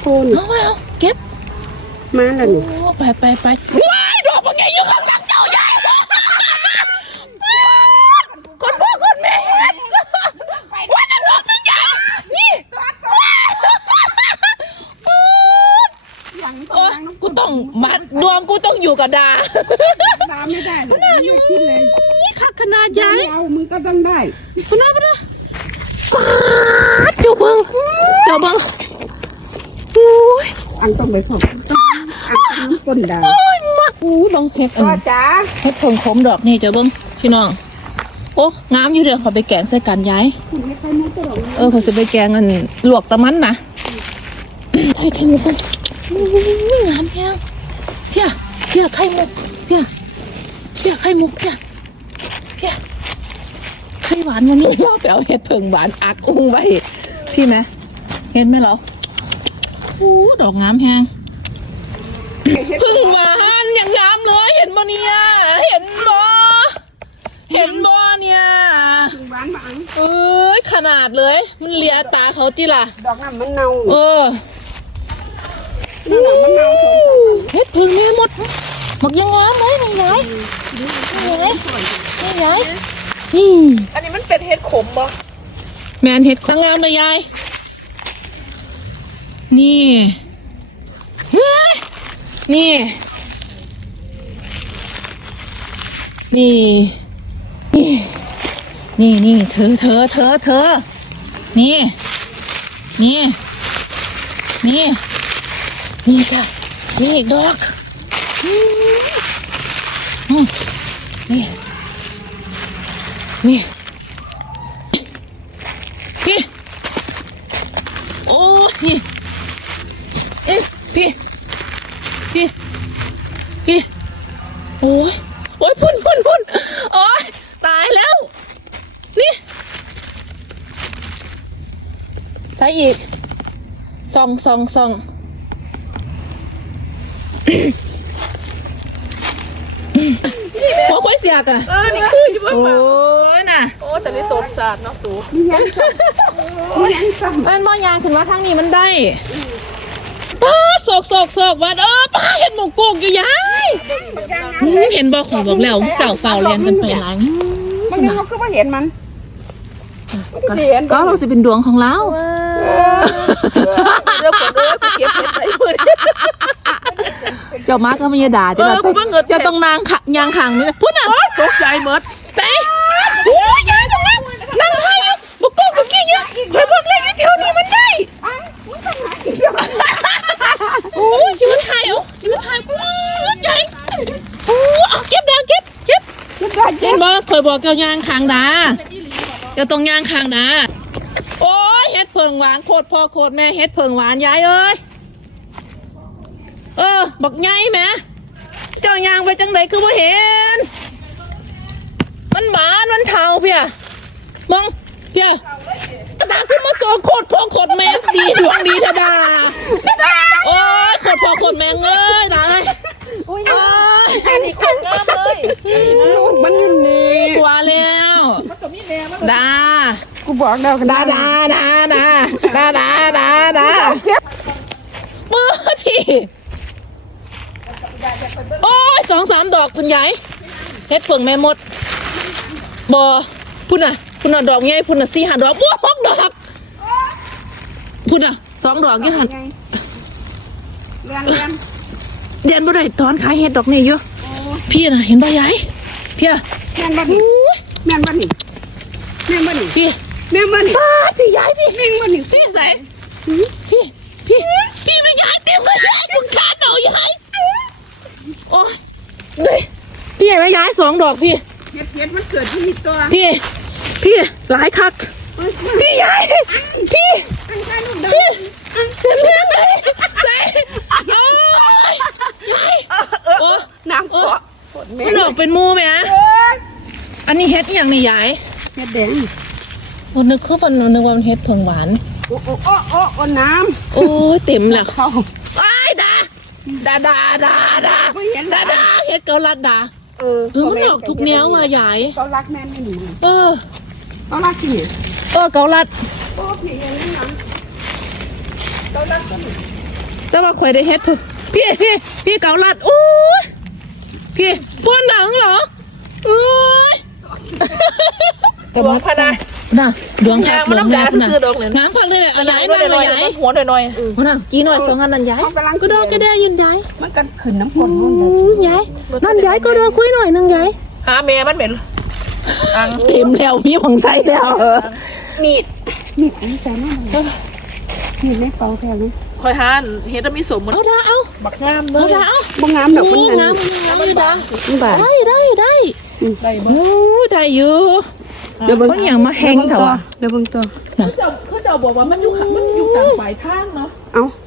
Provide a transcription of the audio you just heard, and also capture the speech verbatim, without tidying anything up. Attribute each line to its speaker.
Speaker 1: คนเอาเอาเก็บ
Speaker 2: มาแล้วนี่
Speaker 1: ไปไปไปว้ายดอกมันใหญ่อยู่ข้างหลังเจ้าใหญ่คนพ่อคนแม่ว่าจะดอกมันใหญ่นี่โอ้กูต้องมัดดวงกูต้องอยู่กับดา
Speaker 2: ดาไม่ได้ขนาดอยู่ขึ้นเลย
Speaker 1: ขักขนาดใหญ่
Speaker 2: เอามึงก็ต้องได้
Speaker 1: ขนาดไปนะป้าเจ้าเบิ้งเจ้าเบิ้ง
Speaker 2: อันต้องไปส่งต้องอันต้องก้นดา
Speaker 1: โอ้ยมาอู้ลองเห็ด
Speaker 2: ก็จ้า
Speaker 1: เห็ดเพิ่งขมดอกนี่เจ้าเบิ้งพี่น้องโอ้งามอยู่เดี๋ยวขอไปแกงใส่กันย้ายเออขอจะไปแกงกันลวกตะมันนะไข่ไข่มุกไม่งามแค่เพี้ยเพี้ยไข่มุกเพี้ยเพี้ยไข่มุกเพี้ยเพี้ยไข่หวานวันนี้เราไปเอาเห็ดเพิ่งหวานอักอุ้งไว้พี่ไหมเห็นไหมเหรอโอ้ดอกงามแฮงเพิ่งหวานอย่างงามเลยเห็นบ่เนี่ยเห็นบ่เห็นบ่เนี่ย
Speaker 2: หวานบาง
Speaker 1: เอ้ยขนาดเลยมันเลียตาเขาจิล่ะ
Speaker 2: ดอกน้ำมันเน่า
Speaker 1: เออ
Speaker 2: ดอกน้ำมันเน่า
Speaker 1: เฮ็ดพึ่งแม่หมดหมดยังงามเลยนี่ยายนี่ยายนี่ยายนี่
Speaker 3: อันนี้มันเป็นเห็ดขมบ่
Speaker 1: แมนเห็ดงามเลยยายนี่นี่นี่นี่นี่นี่เธอเธอเธอเธอนี่นี่นี่นี่จ้ะนี่อีกดอกนี่นี่นี่พี่โอ้พี่เอ๊ะพี่พี่พี่โอ้ยโอ้ยพุ่นพุ่นพุ่นโอ้ยตายแล้วนี่ใส่อีกส่องส่องส่องหัวควายเสียกัน
Speaker 3: เออนี่คือที่ว่า
Speaker 1: โอ้ยน่ะ
Speaker 3: โอ้แต่ในโซนศาสตร์เนาะสู
Speaker 2: มียังซ้ำมียังซ้
Speaker 1: ำมันมอยางขึ้นว่าทางนี้มันได้ป้าโศกโศกโศกวัดเออป้าเห็นหมูกุ้งอยู่ยายเห็นบ่ของบอกแล้วเจ้าเฝ้าเรียนกันไปหลาย
Speaker 2: มันยังเขาคือว่าเห็นมัน
Speaker 1: ก็เราจะเป็นดวงของเรา
Speaker 3: เรื่องของเรื่องเก็บเห็ดไหนมือ
Speaker 1: เจ้ามาก็ไม่ยด่าจะต้องจะต้องนางขักยางขังเลยพูดน่ะ
Speaker 3: ตกใจหมด
Speaker 1: เต้โอ้ยยายตรงนั้นนั่งไทยบุกโก้บุกกี้เนี่ยคอยบอกเลยที่แถวนี้มันได้โอ้ยชีวิตไทยอ๋อชีวิตไทยปุ๊บใหญ่โอ้เอาเก็บดาเก็บเก็บเห็นบ่เคยบอกเจ้ายางขังดาเจ้าตรงยางขังดาโอ้ยเฮ็ดเพิงหวานโคตรพ่อโคตรแม่เฮ็ดเพิงหวานยายเอ้ยเออบอกไงแม่เจ้ายางไปจังไหนคือว่าเห็นมันหวานมันเทาเพียมองเพียดาขึ้นมาโซโคตรพ่อโคตรแม่ดีดวงดีทดาโอ้ยโคตรพ่อโคตรแม่เอ้ยดาเลย
Speaker 3: โอ้ยอันนี้คนงามเลย
Speaker 2: มันอยู่นี่
Speaker 1: ตัวแล้วดา
Speaker 2: กูบอกแล้ว
Speaker 1: ดาดาดาดาดาดาดาดามือพี่โอ้ยสองสามดอกคุณยายเฮ็ดเพิ่งแม่มดบอพุ่นอ่ะพุ่นอ่ะดอกไงพุ่นอ่ะสี่ห้าดอกโอ้หกดอกพุ่นอ่ะสองดอกยี่หัน
Speaker 2: เรียนเรียน
Speaker 1: เรียนบ่ได้ตอนขายเฮ็ดดอกนี่อยู่พี่น่ะเห็นบ่ยายพี่
Speaker 2: แม่นบ้านนี่แม่นบ้านนี่แม่นบ้านนี่
Speaker 1: พี่
Speaker 2: แม่นบ้านนี่
Speaker 1: ป้าพี่ยายพี่
Speaker 2: แม่นบ้านนี่
Speaker 1: พี่ใส่พี่พี่พี่ไม่ยายเต็มเลยยายคุณขาหนูยายโอ้ยด้วยพี่ไม่ย้ายสองดอกพี่
Speaker 2: เฮ็ดเฮ็ดมันเกิดที่นี่ตัว
Speaker 1: พี่พี่หลายคักพี่ย้ายพี่พี่เต็มเพียงเลยใส่โอ้ยยายโอ้
Speaker 2: น้ำเกาะ
Speaker 1: มันออกเป็นมูไหมอ่ะอันนี้เฮ็ดอย่างนี่ยาย
Speaker 2: เฮ็ดแดง
Speaker 1: วันนึกคือวันนึกว่ามันเฮ็ดเผืองหวาน
Speaker 2: โอ้โอ้โอ้โอ้โอ้น้
Speaker 1: ำโอ้ยเต็มแหละเขาไอ้ดาดาดาดาดาดาดาเฮ็ดเกาลัดดา
Speaker 2: เออ
Speaker 1: เออมันออกทุกแนวว่ะยาย
Speaker 2: เกาลัดแม่ไม่หนี
Speaker 1: เออ
Speaker 2: เกาลัดจริง
Speaker 1: เออเกาลัด
Speaker 2: โอ้พี่ยังนั่งเกาลัดก็หนี
Speaker 1: เแต่ว่าข่อยได้เฮ็ดเพิ่นพี่พี่พี่เกาลัดโอ้ยพี่ปวดหนังเหรอเอ้ย
Speaker 3: ดวงพนา
Speaker 1: น่ะดวง
Speaker 3: ยา
Speaker 1: คั
Speaker 3: ง
Speaker 1: ก
Speaker 3: มัน
Speaker 1: ดวง
Speaker 3: น้ำ
Speaker 1: แร
Speaker 3: ยาก
Speaker 1: น่ะ
Speaker 3: ซื้อดอกเนี่ย
Speaker 1: น้ำพักเลยแหละอะไร
Speaker 3: หน่อย
Speaker 1: นั่น
Speaker 3: หน่
Speaker 1: น่ะ
Speaker 3: อย
Speaker 1: ยาย
Speaker 3: หัวหน่อยหน่อย
Speaker 1: หัวหน้ากี่หน่อยสองอันนั่นยาย
Speaker 2: เขากำลัง
Speaker 1: ก็ดอกก็ได้ยินยาย
Speaker 2: มันกันขึ้นน้ำฝนนู่นเลย
Speaker 1: อืมยายนั่นยายก็ดอกคุยหน่อยนึงยาย
Speaker 3: หาเมย์มันเหม็นอัง
Speaker 1: เต็มแล้วมีของใส่แล้วเออ
Speaker 2: มีดมีดอันนี้ใส่หน้ามันมีดไม่เป่าแถวนี้
Speaker 3: คอยหาเฮ็ดมีสมมัน
Speaker 1: เอาดาเอา
Speaker 3: บักงามเล
Speaker 1: เอา
Speaker 3: ย
Speaker 1: ดาเอา
Speaker 2: บ่งามดอกมัน
Speaker 1: นี่
Speaker 2: นั่
Speaker 1: งาน มมันงามอยู่ดา
Speaker 2: มันบาด
Speaker 1: ได้ได้ได้
Speaker 3: ได้บ่
Speaker 1: โอ้ได้อยู่
Speaker 2: เดี๋ยวเบิ่ง
Speaker 1: คนอย่างมาแหงเถอะวะ
Speaker 2: เดี๋ยวเบิ่งตัว
Speaker 3: เขาเจ้าเขาเจ้าบอกว่ามันอยู่มันอยู่กลางปลายทางเนาะ
Speaker 2: เอา